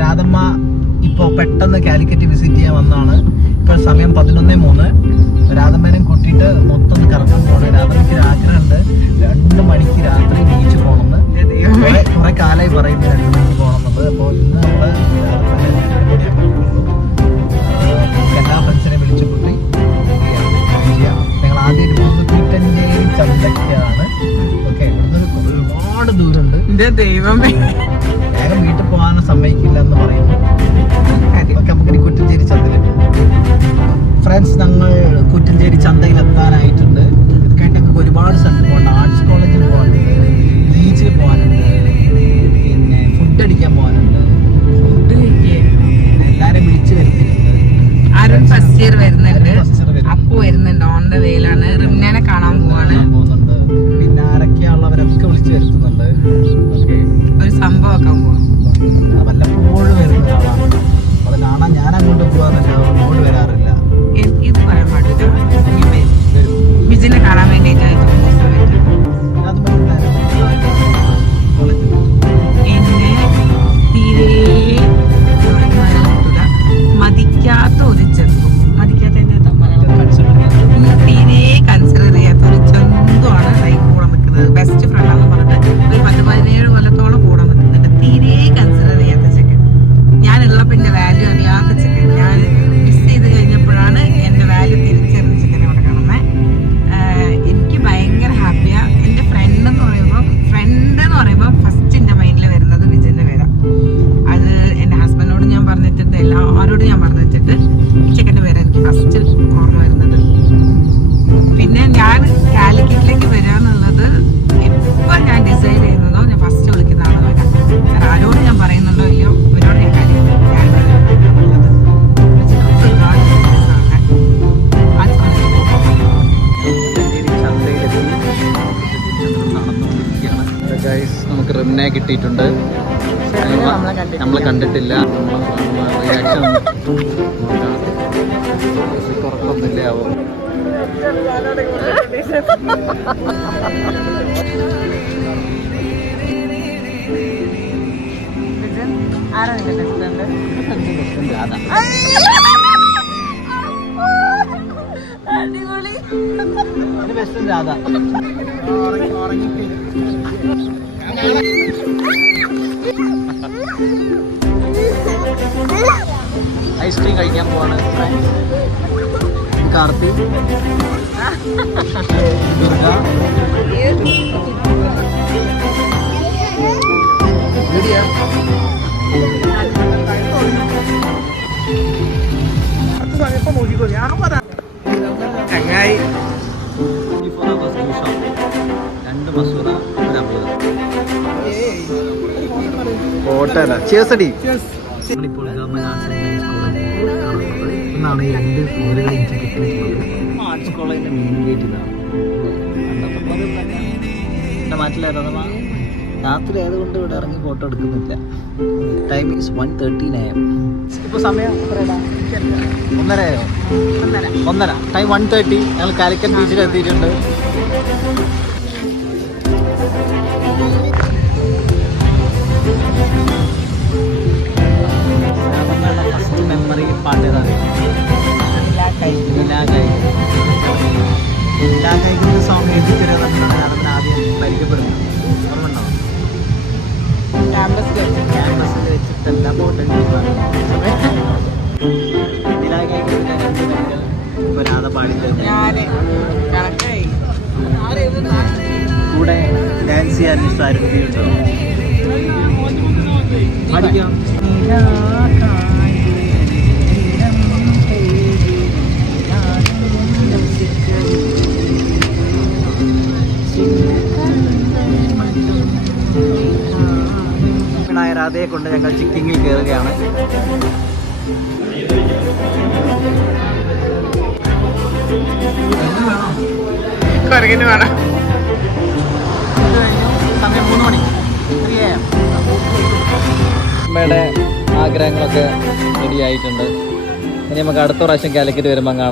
രാധമ്മ ഇപ്പോൾ പെട്ടെന്ന് കാലിക്കറ്റ് വിസിറ്റ് ചെയ്യാൻ വന്നതാണ്. ഇപ്പോൾ സമയം 11:03. രാധമ്മേനെയും കൂട്ടിയിട്ട് മൊത്തം കറങ്ങാൻ പോകണം. രാധമ്മയ്ക്ക് ആഗ്രഹമുണ്ട് 2 മണിക്ക് രാത്രി ബീച്ച് പോകണമെന്ന്. കുറെ കാലമായി പറയുന്നത് 2 മണിക്ക് പോകണം എന്നുള്ളത്. അപ്പോൾ ഇന്ന് നമ്മൾ എല്ലാ ഫ്രണ്ട്സിനെ വിളിച്ചു കൂട്ടി ചെയ്യാം. ഞങ്ങൾ ആദ്യം പോകുന്നത് കൂറ്റഞ്ചേരി ചന്തയ്ക്കാണ്. ഓക്കെ, ഇവിടുന്ന് ഒരുപാട് ദൂരമുണ്ട്. ദൈവമേ, വേഗം വീട്ടിൽ പോകാനും സമ്മതിക്കില്ല എന്ന് പറയുന്നു. നമുക്ക് കുറ്റഞ്ചേരി ചന്തയിൽ ഫ്രണ്ട്സ്, ഞങ്ങൾ കുറ്റഞ്ചേരി ചന്തയിൽ എത്താനായിട്ടുണ്ട്. ഇത് കഴിഞ്ഞ് ഞങ്ങൾക്ക് ഒരുപാട് സ്ഥലത്ത് പോകണ്ട. ആർട്സ് കോളേജിൽ പോകാനുണ്ട്, ബീച്ചിൽ പോകാനുണ്ട്, പിന്നെ ഫുഡ് അടിക്കാൻ പോകാനുണ്ട്. എല്ലാവരെയും വിളിച്ചു വരുത്തിയിട്ടുണ്ട്. അരുൺ ഫസ്റ്റ് ഇയർ വരുന്നുണ്ട്, അപ്പു വരുന്നുണ്ട്, ഓൺ ദ വേയിലാണ്. റിംനാനെ കാണാൻ പോകുന്നുണ്ട്. പിന്നെ ആരൊക്കെയുള്ളവരൊക്കെ വിളിച്ചു വരുത്തുന്നുണ്ട്. ഓക്കെ, ഒരു സംഭവമൊക്കെ പോവാം. വല്ലപ്പോഴും വരുന്ന ആളാണ്. അത് കാണാൻ ഞാൻ അങ്ങോട്ട് പോകാന്നല്ല, അങ്ങോട്ട് വരാറില്ല. ഇത് പറയാൻ പാടില്ല. ബിജിനെ കാണാൻ വേണ്ടിയിട്ടായിട്ട് എന്നെ തീരെ മതിക്കാത്ത ഒരു ചെറുപ്പം, മതിക്കാത്ത തീരെ കൺസിഡർ ചെയ്യാത്ത ഒരു ചെറുതുമാണ് ലൈഫ് കൂടെ നിൽക്കുന്നത്. ബെസ്റ്റ് ഫ്രണ്ടാന്ന് പറഞ്ഞിട്ട് ഒരു 10-17 കൊല്ലത്തോളം കൂടെ നിൽക്കുന്നുണ്ട്. തീരെ കൺസിഡർ ചെയ്യാത്ത ചെക്കൻ. ഞാനുള്ളപ്പോൾ എൻ്റെ വാല്യൂ അറിയാത്ത ചെക്കൻ. ഞാൻ മിസ് ചെയ്ത് കഴിഞ്ഞപ്പോഴാണ് എൻ്റെ വാല്യൂ തിരിച്ചറിഞ്ഞ ചെക്കനെ ഇവിടെ കാണുന്നത്. എനിക്ക് ഭയങ്കര ഹാപ്പിയാണ്. എൻ്റെ ഫ്രണ്ട് എന്ന് പറയുമ്പോൾ ഫസ്റ്റ് എൻ്റെ മൈൻഡിൽ വരുന്നത് വിജയൻ്റെ പേരാണ്. അത് എൻ്റെ ഹസ്ബൻഡിനോട് ഞാൻ പറഞ്ഞിട്ടുണ്ട്, എല്ലാവരോടും ഞാൻ പറഞ്ഞിട്ടുണ്ട്. ഈ ചെക്കൻ്റെ പേരാണ് എനിക്ക് ഫസ്റ്റ് ഓർമ്മ വരുന്നത്. പിന്നെ ഞാൻ കാലിക്കറ്റിലേക്ക് വരാന്നുള്ളത് എപ്പോൾ ഞാൻ ഡിസൈഡ് ചെയ്യുന്നതോ ഞാൻ ഫസ്റ്റ് വിളിക്കുന്നതാണ് വരാം. വേറെ ആരോട് ഞാൻ പറയുന്നുണ്ടോ ഇല്ലയോ ഇവരോട് ഞാൻ നമുക്ക് റിംനെ കിട്ടിയിട്ടുണ്ട്. നമ്മളെ കണ്ടിട്ടില്ല. റിയാക്ഷൻ കുറക്കൊന്നുമില്ല. ആവോ രാധ ഐസ്ക്രീം കഴിക്കാൻ പോവാണ്. കാർത്തി, ദുർഗ, ചങ്ങായി 24 hours ന്യൂ ഷോപ്പ്, 2 മസൂറ, 1 അമ്പലം. ഹോട്ടല ചേസടി. നമ്മളിപ്പോൾ ഗവൺമെന്റ് ആർട്സ് ആൻഡ് സയൻസ് കോളേജിൽ എന്നാണ് ഈ 2 മുറികൾ എനിക്ക് കിട്ടിയിട്ടുള്ളത്. ആർട്സ് കോളേജിന്റെ മെയിൻ ഗേറ്റ് ഇതാണ്. എൻ്റെ മാറ്റിലായിരുന്നു. രാത്രി ആയതുകൊണ്ട് ഇവിടെ ഇറങ്ങി ഫോട്ടോ എടുക്കുന്നില്ല. Time is 1:13 AM. ഇപ്പോൾ സമയം 1:30 1:30. ടൈം 1:30. ഞങ്ങൾ കാലിക്കറ്റ് ബീച്ചിൽ എത്തിയിട്ടുണ്ട്. ഫസ്റ്റ് മെമ്മറി പാട്ട് ഏതാണ്? സോങ് എഴുതിത്തരുക തമ്മിലാണ് ആദ്യം പരിചയപ്പെടുന്നത്. ഓർമ്മ ക്യാമ്പസിൽ വെച്ചിട്ടല്ല ബോട്ടിൽ രാധ പാടിത്തരുന്നത്. കൂടെ ഡാൻസ് ചെയ്യാൻ സാരഥിയുണ്ടോ? പഠിക്കാം. രാധയെ കൊണ്ട് ഞങ്ങൾ ചിക്കിങ്ങിൽ കയറുകയാണ്. സമയം 3 മണി. അമ്മയുടെ ആഗ്രഹങ്ങളൊക്കെ റെഡി ആയിട്ടുണ്ട്. ഇനി നമുക്ക് അടുത്ത പ്രാവശ്യം കാലിക്കറ്റ് വരുമ്പോൾ കാണാം.